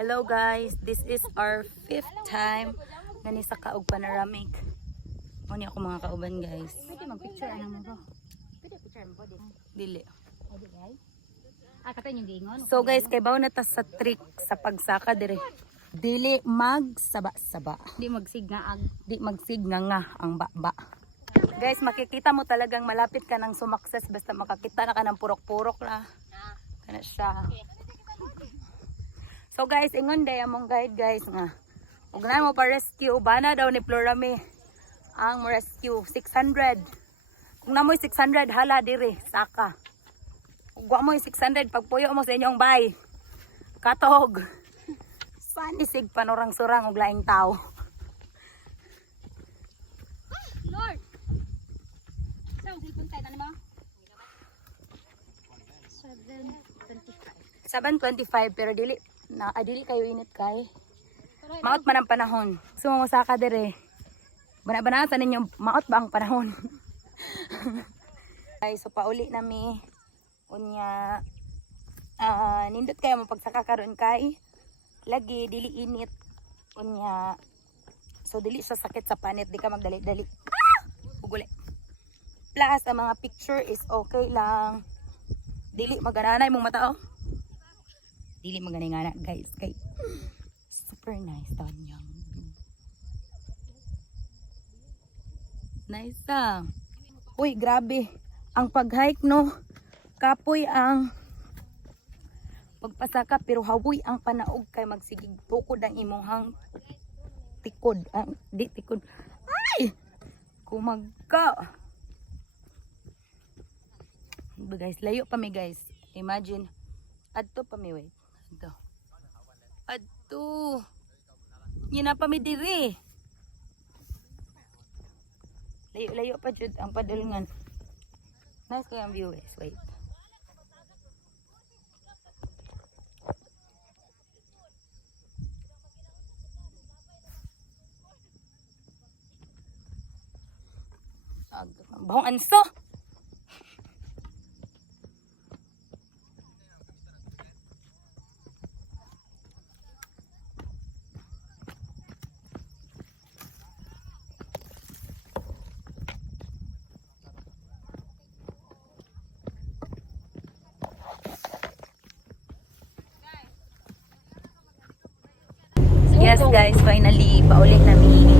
Hello guys, this is our 5th time nani sa Kaog Panoramic. Muni ako mga kauban guys. Pwede mag-picture ano mo bro? Pwede picture mo din. Dili. Pwede ay. Katay yung giingon. So guys, kay bawo na ta sa trick sa pagsaka dire. Dili magsaba-saba. Di magsignaag. Di magsignganga ang baba. Guys, makikita mo talagang malapit ka ng sumakses basta makakita na ka ng purok-purok na. Kana siya. So guys, ingon day among guide guys nga. Ug na mo pa rescue bana daw ni Florame. Ang rescue 600. Kung namoy 600 hala dire saka. Ug wa mo 600 pagpuyo mo sa inyong bay. Katog. Panisig panorang-surang og laing tao. Lord. Saan silpon tayo na mo? 7:25. 7:25 pero dili kayo init kay. Maot man ang panahon. Sumusaka dire. Bana-banasa ninyo maot ba ang panahon? Ay so pauli nami unya nindot kayo mo pagsaka karon kay lagi dili init unya so dili siya sakit sa panit, di ka magdali-dali. Uguli. Plus ang mga picture is okay lang. Dili magananay mong mata oh. Dili maganay guys kay super nice daw niya. Nice ah. Uy, grabe. Ang pag-hike no. Kapoy ang pagpasaka pero hawoy ang panaog kay magsigig tukod ang imuhang tikod. Di tikod. Ay! Kumagka. Guys, layo pa mi guys. Imagine. Adto pa mi wait. Adto. Adto. Yun na pa mi diri. Layo pa jud ang padulngan. Nice kaya ang view guys. Wait. Bahong anso. Yes guys, finally paulit namin